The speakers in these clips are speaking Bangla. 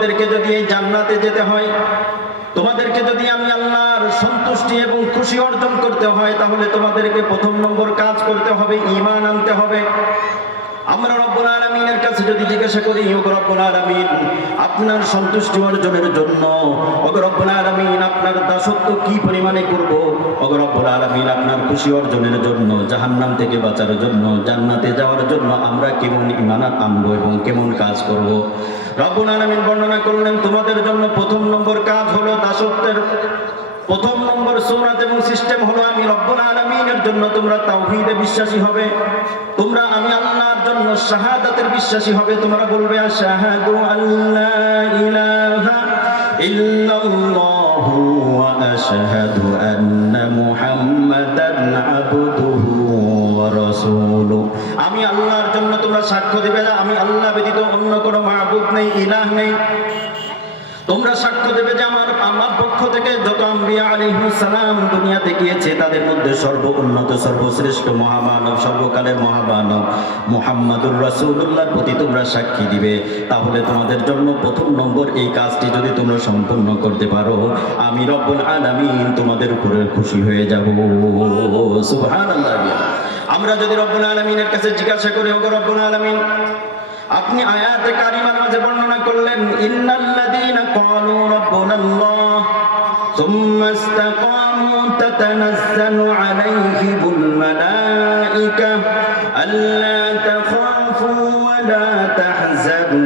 তোমাদেরকে যদি এই জান্নাতে যেতে হয়, তোমাদেরকে যদি আমি আল্লাহর সন্তুষ্টি এবং খুশি অর্জন করতে হয়, তাহলে তোমাদেরকে প্রথম নম্বর কাজ করতে হবে, ঈমান আনতে হবে। আমরা রব্বুল আলামিনের কাছে যদি জিজ্ঞাসা করি, ও রব্বুল আলামিন আপনার সন্তুষ্টি অর্জনের জন্য, ও রব্বুল আলামিন আপনার দাসত্ব কি পরিমাণে করব, ও রব্বুল আলামিন আপনার খুশি অর্জনের জন্য, জাহান্নাম থেকে বাঁচার জন্য, জান্নাতে যাওয়ার জন্য আমরা কেমন ঈমান আনবো এবং কেমন কাজ করব। রব্বুল আলামিন বর্ণনা করলেন, তোমাদের জন্য প্রথম নম্বর কাজ হলো দাসত্বের প্রথম নম্বর সূরাত এবং সিস্টেম হলো, আমি রব্বুল আলামিনের জন্য তোমরা তাওহীদে বিশ্বাসী হবে, তোমরা আমি আল্লাহর জন্য শাহাদাতের বিশ্বাসী হবে। তোমরা বলবে আশহাদু আল্লা ইলাহা ইল্লাল্লাহু ওয়া আশহাদু আন্না মুহাম্মাদান আবদুহু ওয়া রাসূলুহু। আমি আল্লাহর জন্য তোমরা সাক্ষ্য দেবে যে আমি আল্লাহ ব্যতীত অন্য কোনো মাবুদ নেই, ইলাহ নেই। তোমরা সাক্ষ্য দেবে যে আমার পক্ষ থেকে যত আম্বিয়া আলাইহিস সালাম দুনিয়াতে গিয়েছে, তাদের মধ্যে সর্বোন্নত সর্বশ্রেষ্ঠ মহামানব, সর্বকালের মহামানব মুহাম্মাদুর রাসূলুল্লাহর প্রতি তোমরা সাক্ষী দিবে। তাহলে তোমাদের জন্য প্রথম নম্বর এই কাজটি যদি তোমরা সম্পূর্ণ করতে পারো, আমি রব্বুল আলামিন তোমাদের উপরে খুশি হয়ে যাব। সুবহানাল্লাহ। আমরা যদি রব্বুল আলামিনের কাছে জিজ্ঞাসা করি, ওগো রব্বুল আলামিন আপনি আয়াতে কারিমার মাঝে বর্ণনা করলেন, ইন্নাল্লাযীনা ক্বালু রাব্বুনাল্লাহ সুম্মা ইসতাকামু তাতানাজ্জালু আলাইহিমুল মালায়েকা আল্লা তাখাফু ওয়া লা তাহজানু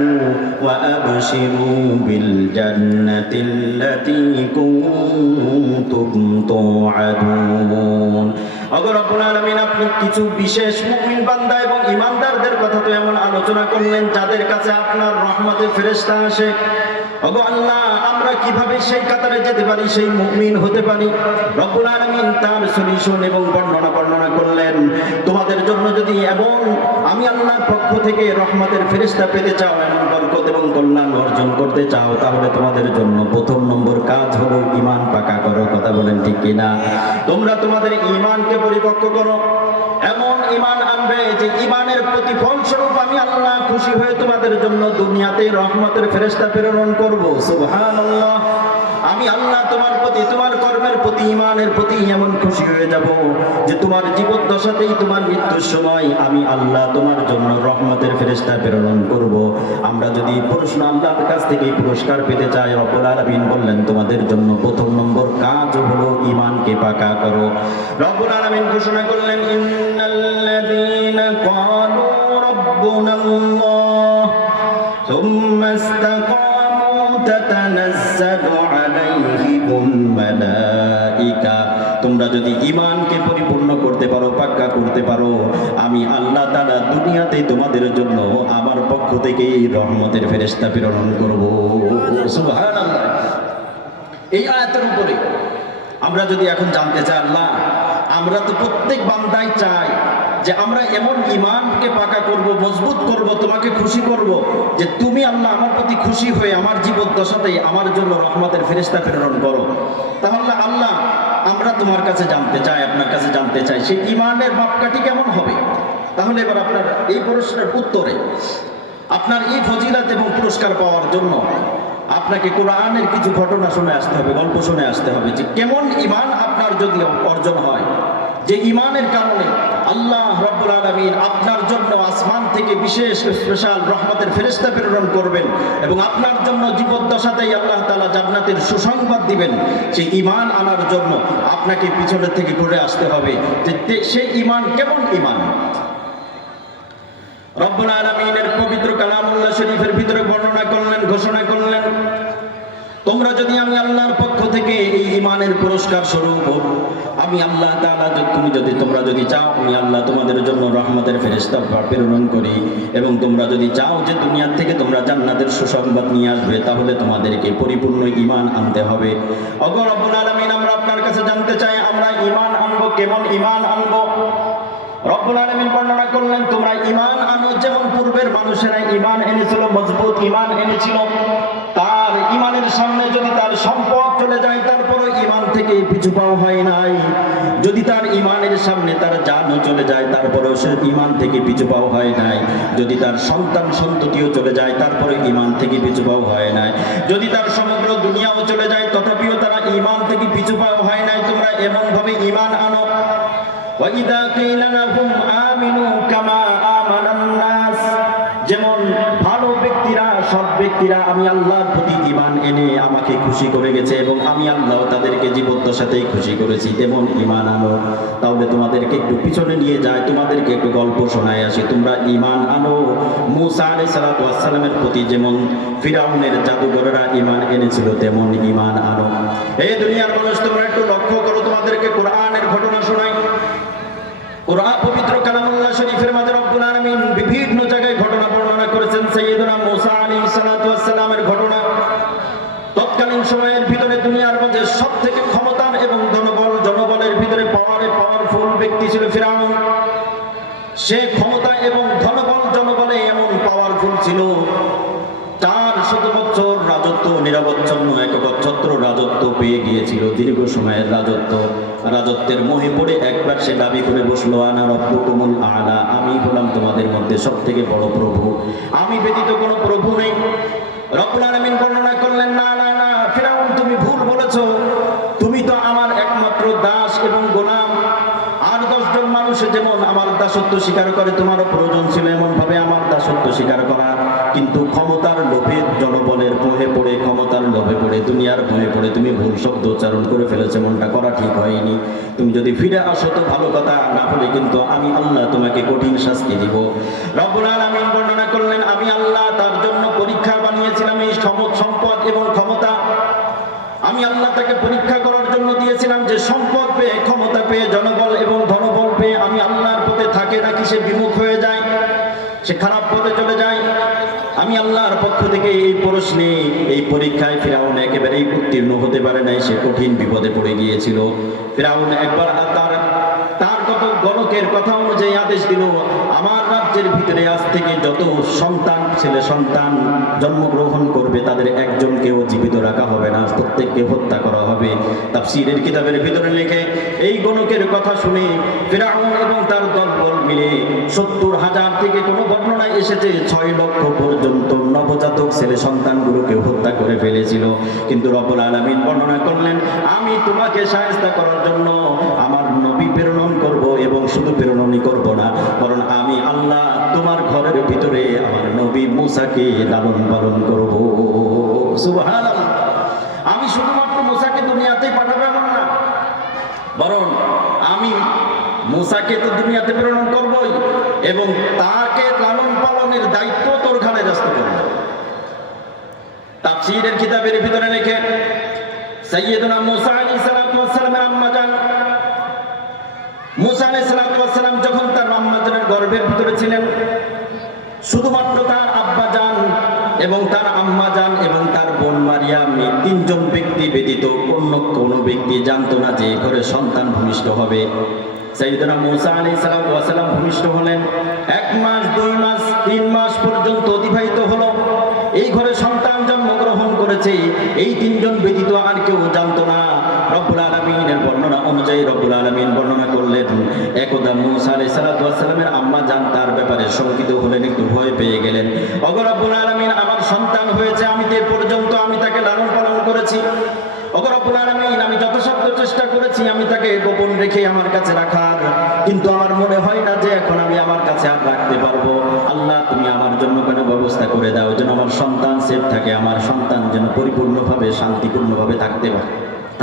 ওয়া আবশিরু বিল জান্নাতিল্লাতী কুনতুম তুআদুন। ওগো রব্বুল আলামিন আপনি কিছু বিশেষ মুমিন বান্দা এবং ঈমানদারদের কথা তো এমন আলোচনা করলেন যাদের কাছে আপনার রহমতের ফেরেশতা আসে। ওগো আল্লাহ আমরা কিভাবে সেই কাতারে যেতে পারি, সেই মুমিন হতে পারি? রব্বুল আলামিন তার সলিউশন এবং বর্ণনা করলেন, তোমাদের জন্য যদি এমন আমি আল্লাহর পক্ষ থেকে রহমতের ফেরেশতা পেতে চাও, এমন বরকত এবং কল্যাণ অর্জন করতে চাও, তাহলে তোমাদের জন্য প্রথম নম্বর কাজ হলো ঈমান পাকা করো। কথা বলেন ঠিক কিনা? তোমরা তোমাদের ঈমানকে পরিপক্ক করো, এমন ঈমান আনবে যে ঈমানের প্রতিফল স্বরূপ আমি আল্লাহ খুশি হয়ে তোমাদের জন্য দুনিয়াতে রহমতের ফেরেশতা প্রেরণ করব। সুবহানাল্লাহ। আমি আল্লাহ তোমার প্রতি, তোমার কর্মের প্রতি, ঈমানের প্রতি এমন খুশি হয়ে যাব যে তোমার জীবদ্দশাতেই, তোমার মৃত্যুর সময় আমি আল্লাহ তোমার জন্য রহমতের ফেরেশতা প্রেরণ করব। আমরা যদি প্রশ্ন আল্লাহর কাছ থেকে পুরস্কার পেতে চাই, রব্বুল আলামিন বললেন তোমাদের জন্য প্রথম নম্বর কাজ হলো ঈমানকে পাকা করো। রব্বুল আলামিন ঘোষণা করলেন, ইন্নাল্লাযীনা ক্বালু রাব্বুনাল্লাহ সুম্মা ইসতাকামু তাতানাজ্জালু আলাইহিমুল মালায়েকা। তোমরা যদি ঈমানকে পরিপূর্ণ করতে পারো, পাক্কা করতে পারো, আমি আল্লাহ তাআলা দুনিয়াতে তোমাদের জন্য আমার পক্ষ থেকে রহমতের ফেরেশতা প্রেরণ করব। সুবহানাল্লাহ। এই আয়াতের উপরে আমরা যদি এখন জানতে চাই, আল্লাহ আমরা তো প্রত্যেক বান্দাই চাই যে আমরা এমন ঈমানকে পাকা করব, মজবুত করব, তোমাকে খুশি করব যে তুমি আল্লাহ আমার প্রতি খুশি হয়ে আমার জীবদ্দশাতেই আমার জন্য রহমতের ফেরেশতা প্রেরণ করো। তাহলে আল্লাহ আমরা তোমার কাছে জানতে চাই, আপনার কাছে জানতে চাই সেই ঈমানের মাপকাঠি কেমন হবে। তাহলে এবার আপনার এই প্রশ্নের উত্তরে আপনার এই ফজিলত এবং পুরস্কার পাওয়ার জন্য আপনাকে কোরআনের কিছু ঘটনা শুনে আসতে হবে, গল্প শুনে আসতে হবে যে কেমন ঈমান আপনার যদি অর্জন হয়, যে ঈমানের কারণে আল্লাহ রব্বুল আলামিন আপনার জন্য আসমান থেকে বিশেষ স্পেশাল রহমতের ফেরেশতা প্রেরণ করবেন এবং আপনার জন্য জীবদ্দশাতেই আল্লাহ তাআলা জান্নাতের সুসংবাদ দিবেন। সেই ঈমান আনার জন্য আপনাকে পিছনের থেকে ঘুরে আসতে হবে যে সেই ঈমান কেমন ঈমান। রব্বুল আলামিনের পবিত্র কালামুল্লাহ শরীফের ভিতরে বর্ণনা করলেন, ঘোষণা করলেন, তোমরা যদি আমি আল্লাহর পক্ষ থেকে এই ঈমানের পুরস্কার স্বরূপ আমি আল্লাহ তাআলা তোমরা যদি চাও আমি আল্লাহ তোমাদের জন্য রহমতের ফেরেশতা প্রেরণ করি এবং তোমরা যদি চাও যে দুনিয়া থেকে তোমরা জান্নাতের সুসংবাদ নিয়ে আসবে, তাহলে তোমাদেরকে পরিপূর্ণ ঈমান আনতে হবে। ওগো রব্বুল আলামিন আমরা আপনার কাছে জানতে চাই আমরা ঈমান আনবো, কেমন ঈমান আনবো? রব্বুল আলামিন বর্ণনা করলেন, তোমরা ঈমান আনো যেমন পূর্বের মানুষেরা ঈমান এনেছিল, মজবুত ঈমান এনেছিল, তার ঈমান ইমানের সামনে যদি তার সম্পদ চলে যায় তারপরও ইমান থেকে পিছু পাওয়া হয় নাই, যদি তার ইমানের সামনে তার জানও চলে যায় তারপরেও সে ইমান থেকে পিছু পাওয়া হয় নাই, যদি তার সন্তান সন্ততিও চলে যায় তারপরে ইমান থেকে পিছু পাওয়া হয় নাই, যদি তার সমগ্র দুনিয়াও চলে যায় তথাপিও তারা ইমান থেকে পিছু পাওয়া হয় নাই। তোমরা এমন ভাবে ইমান আনো। ওয়াইদা কিলা লাহুম আমিনু কামা আমানান নাস, যেমন ভালো ব্যক্তিরা সৎ ব্যক্তিরা আমি আল্লাহর প্রতি ঈমান এনে আমাকে খুশি করে গেছে এবং আমি আল্লাহ তাদেরকে জীবদ্দশাতেই খুশি করেছি, তেমন ঈমান আনো। তাহলে তোমাদেরকে একটু পিছনে নিয়ে যায়, তোমাদেরকে একটু গল্প শোনায় আসি। তোমরা ঈমান আনো মূসা আলাইহিস সালাতু ওয়াস সালামের প্রতি যেমন ফিরাউনের জাদুঘরেরা ঈমান এনেছিল তেমন ঈমান আনো। এই দুনিয়ার মানুষ তোমরা একটু লক্ষ্য করো, তোমাদেরকে কোরআনের ঘটনা শোনাই। কোরআন পবিত্র কালামুল্লাহ শরীফের মাঝে রব্বুল আলামিন বিভিন্ন জায়গায় ঘটনা বর্ণনা করেছেন। সাইয়্যিদুনা মূসা আলাইহিস সালাতু ওয়াস সালামের ঘটনা। তৎকালীন সময়ের ভিতরে দুনিয়ার মধ্যে সবথেকে ক্ষমতার এবং জনবলের ভিতরে পাওয়ারফুল ব্যক্তি ছিল ফিরাউন। সে ক্ষমতা এবং জনবলে এমন পাওয়ারফুল ছিল, 400 বছর রাজত্ব নিরবচ্ছিন্ন একচ্ছত্র রাজত্ব পেয়ে গিয়েছিল, দীর্ঘ সময়ের রাজত্বের মোহে পড়ে একবার সে দাবি করে বসলো, আনা রব্বুকুমুল আলা, আমি হলাম তোমাদের মধ্যে সবথেকে বড় প্রভু, আমি ব্যতীত কোনো প্রভু নেই। রব্বুল আলামিন বর্ণনা করলেন, না না না ফিরাউন, তুমি ভুল বলেছো, তুমি তো আমার একমাত্র দাস এবং গোলাম। আর 10 জন মানুষ যেমন আমার দাসত্ব স্বীকার করে, তোমারও প্রয়োজন ছিল এমন ভাবে আমার দাসত্ব স্বীকার করার, কিন্তু ক্ষমতার লোভে জনবলের মোহে পড়ে, ক্ষমতার লোভে পড়ে, দুনিয়ার মোহে পড়ে তুমি ভুল শব্দ উচ্চারণ করে ফেলেছো, এমনটা করা ঠিক হয়নি। তুমি যদি ফিরে আসো তো ভালো কথা, না হলে কিন্তু আমি আল্লাহ তোমাকে কঠিন শাস্তি দিব। রব্বুল আলামিন বর্ণনা করলেন, আমি আল্লাহ তার জন্য পরীক্ষা বানিয়েছিলাম এই সম্পদ এবং ক্ষমতা। আমি আল্লাহ তাকে পরীক্ষা করার জন্য দিয়েছিলাম যে সম্পদ পেয়ে, ক্ষমতা পেয়ে, জনবল এবং ধনবল পেয়ে আমি আল্লাহর পথে থাকে নাকি সে বিমুখ হয়ে যায়, সে খারাপ পথে চলে যায়। আমি আল্লাহর পক্ষ থেকে এই প্রশ্নে, এই পরীক্ষায় ফিরাউন একেবারেই উত্তীর্ণ হতে পারে নাই, সে কঠিন বিপদে পড়ে গিয়েছিল। ফিরাউন একবার তার কত গণকের কথা অনুযায়ী আদেশ দিল, আমার রাজ্যের ভিতরে আজ থেকে যত ছেলে সন্তান জন্মগ্রহণ করবে তাদের একজনকেও জীবিত রাখা হবে না, প্রত্যেককে হত্যা করা হবে। তাফসীরের কিতাবের ভিতরে লেখে, এই গণকের কথা শুনে ফিরাউন এবং তার দলবল মিলে 70,000 থেকে কোনো বর্ণনায় এসেছে 6 লক্ষ পর্যন্ত নবজাতক ছেলে সন্তানগুলোকে হত্যা করে ফেলেছিল। কিন্তু রব্বুল আলামিন বর্ণনা করলেন, আমি তোমাকে সাহায্য করার জন্য আমার নবী প্রেরণ করব, এবং শুধু প্রেরণই করব না, কারণ আমি আল্লাহ তোমার ঘরের ভিতরে আমার নবী মূসাকে লালন পালন করব। সুবহানাল্লাহ। আমি শুধুমাত্র মূসাকে দুনিয়াতেই পাঠাবো এমন না, বরং আমি মূসাকে তো দুনিয়াতে প্রেরণ করবই এবং তাকে লালন পালনের দায়িত্ব তোর ঘাড়ে ন্যস্ত করব। তাফসীরের কিতাবের ভিতরে লেখে, সাইয়্যিদুনা মূসা আলাইহিস সালাতু ওয়াস সালামের আম্মা জান, মূসা আলাইহিস সালাতু ওয়াস সালাম যখন তার আম্মা জানের গর্ভের ভিতরে ছিলেন, শুধুমাত্র তার আব্বা জান এবং তার আম্মা জান এবং তার বোন মারিয়াম, এই 3 জন ব্যক্তি ব্যতীত অন্য কোনো ব্যক্তি জানতো না যে ঘরে সন্তান ভূমিষ্ঠ হবে। সাইয়্যিদুনা মূসা আলাইহিস সালাতু ওয়াস সালাম ভূমিষ্ঠ হলেন। 1 মাস, 2 মাস, 3 মাস পর্যন্ত অতিবাহিত হলো। এই ঘরে সন্তান জন্মগ্রহণ করেছে, এই 3 জন ব্যতীত আর কেউ জানতো না। রব্বুল আলামিনের বর্ণনা অনুযায়ী রব্বুল আলামিন বর্ণনা করলেন, একদা মূসা আলাইহিস সালাতু ওয়াস সালামের আম্মা জান তার ব্যাপারে শঙ্কিত হলেন, একটু ভয় পেয়ে গেলেন। ওগো রব্বুল আলামিন, আমার সন্তান হয়েছে, আমি তো এ পর্যন্ত আমি তাকে লালন পালন করেছি। ওগো রব্বুল আলামিন, আমি যথাসাধ্য চেষ্টা করেছি আমি তাকে গোপন রেখে আমার কাছে রাখার, কিন্তু আমার মনে হয় না যে এখন আমি আমার কাছে আর রাখতে পারবো। আল্লাহ তুমি আমার জন্য কোনো ব্যবস্থা করে দাও যেন আমার সন্তান সেফ থাকে, আমার সন্তান যেন পরিপূর্ণভাবে শান্তিপূর্ণভাবে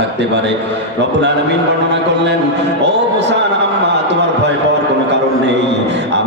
থাকতে পারে। রব্বুল আলামিন বর্ণনা করলেন, ও মূসা